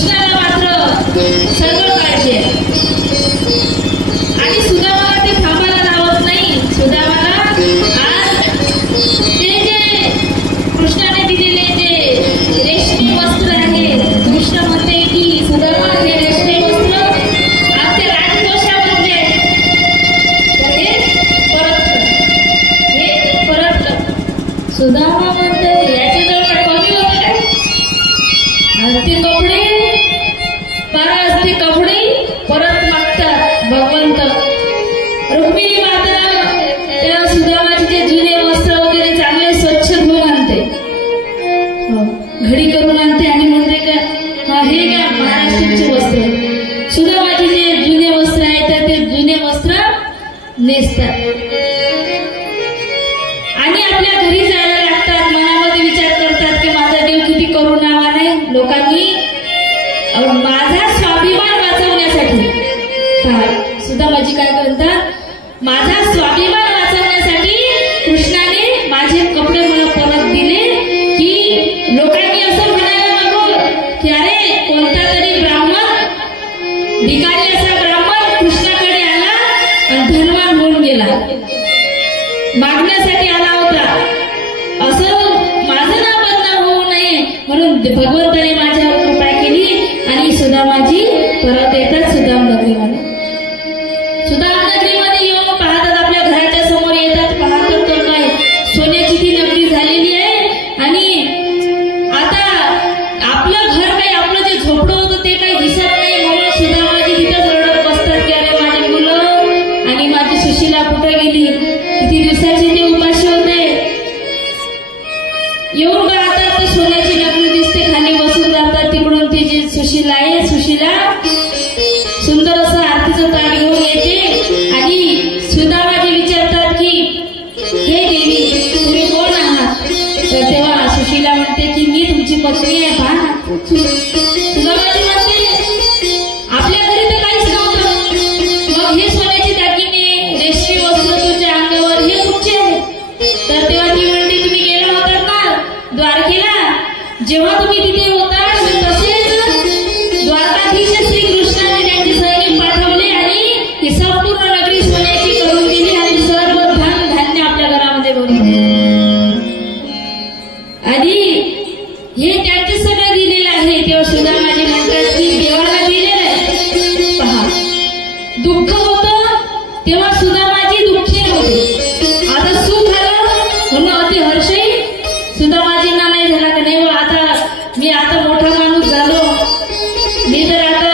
कृष्णाला मात्र सगळं पाहिजे आणि सुदामाला ते थांबायला लावत नाही. सुदामाला आज ते जे कृष्णाने दिलेले जे रेशमी वस्त्र आहे, कृष्ण म्हणते की सुदामा हे रेशमी वस्त्र आज ते राजकोषामध्ये तर हे परत सुदामा म्हणते याचे जवळ कमी होते काय? ते कपडे परत ते कपडे परत मागतात भगवंत. रुक्मिणी माता त्या सुदामाचे जे जुने वस्त्र वगैरे चांगले स्वच्छ धुवून आणते, घडी करून आणते आणि म्हणते का हा हे का महाराष्ट्राचे वस्त्र. सुदामाचे जे जुने वस्त्र आहेत तर ते जुने वस्त्र नेसतात आणि आपल्या घरी जायला लागतात. मनामध्ये विचार करतात की माझा देव किती करुणावान आहे. लोकांनी माझा स्वाभिमान वाचवण्यासाठी सुदामाजी काय म्हणतात, माझा स्वाभिमान वाचवण्यासाठी कृष्णाने माझे कपडे मला परत दिले की लोकांनी असं म्हणायला नको की अरे कोणता तरी ब्राह्मण, भिकारी असा ब्राह्मण कृष्णाकडे आला आणि धनवान होऊन गेला, मागण्यासाठी आला होता, असं माझं नाव बदनाम होऊ नये म्हणून भगवंताने माझ्यावर कृपा केली आणि सुदामाजी परत येतात सुदाम नगरीमध्ये. सुदाम नगरीमध्ये येऊन पाहतात, आपल्या घराच्या समोर येतात, पाहतात तर काय सोन्याची ती नगरी झालेली आहे आणि आता आपलं घर काही आपलं जे झोपडं होतं ते काही दिसत नाही. म्हणून सुदामाजी तिथंच रडत बसतात की अरे माझी मुलं आणि माझी सुशीला कुठे गेली, किती दिवसाची ते उपाशी होते. येऊन पाहतात तर सोन्याची नगरी दिसते, खाली बसून जातात. तिकडून ती जी सुशीला आहे, सुशीला सुंदर असं आरतीचं ताट घेऊन येते आणि सुदामाजी विचारतात की हे देवी तुम्ही कोण आहात. तर तेव्हा सुशीला म्हणते की मी तुमची पत्नी आहे. पहा सुदामाजी म्हणते आपल्या घरी तर काहीच नव्हतं, मग हे सोन्याची दागिने रेशमी वस्त्र तुझ्या अंगावर हे कुठचे आहे. तर तेव्हा ती म्हणते तुम्ही गेला होतात ना द्वारकेला, जेव्हा तुम्ही तिथे होता तसेच द्वारकाधीश श्री कृष्णाने त्यांचे सैनिक पाठवले आणि ही संपूर्ण नगरी सोन्याची करून दिली आणि सर्व धन धान्य आपल्या घरामध्ये भरून आणि हे त्यांचे सगळं दिलेलं आहे. तेव्हा सुदामाजी म्हणतात की देवाला दिलेलं आहे. पहा दुःख होतं तेव्हा सुदामाजी दुःखी नव्हते, आता सुख झालं म्हणून अति हर्षही सुदामाजींना नाही झाला का नाही आता मी आता मोठा माणूस झालो, मी तर आता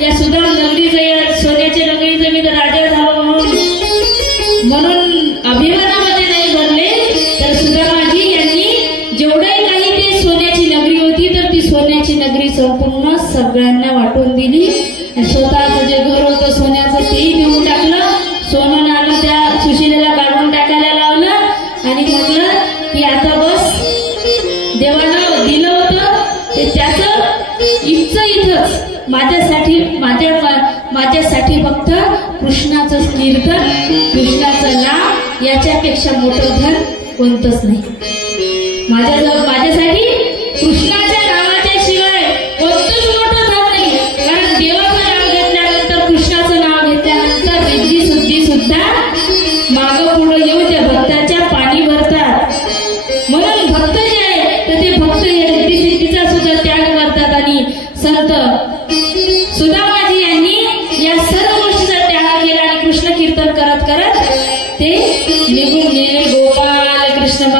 या सुदाम नगरीचं या सोन्याच्या नगरीचं मी तर राजा झालो म्हणून अभिमानामध्ये नाही भरले. तर सुदामाजी यांनी जेवढे काही ते सोन्याची नगरी होती तर ती सोन्याची नगरी संपूर्ण सगळ्यांना वाटून दिली. स्वतःचं जे घर होतं सोन्याचं तेही देऊन टाकलं. सोनं नाणं त्या सुशीलेला काढून टाकायला लावलं आणि म्हटलं की आता बस देवानं दिलं होतं ते त्याचं इथंच माझ्यासाठी फक्त कृष्णाचं कीर्तन, कृष्णाचं नाम याच्यापेक्षा मोठं धन कोणतंच नाही. माझ्यासाठी कृष्णाच्या नावाच्या शिवाय कोणतंच मोठं धन नाही. कारण देवाचं नाव घेतल्यानंतर, कृष्णाचं नाव घेतल्यानंतर रिद्धी सुद्धी सुद्धा मागं पुढं येऊन त्या भक्ताच्या पाणी भरतात. म्हणून भक्त जे आहे तर ते भक्त हे रिद्धी सिद्धीचा सुद्धा त्याग करतात आणि संत सुदामाजी यांनी या सर्व गोष्टीचा त्याग केला आणि कृष्ण कीर्तन करत करत ते निघून गेले. गोपाल कृष्ण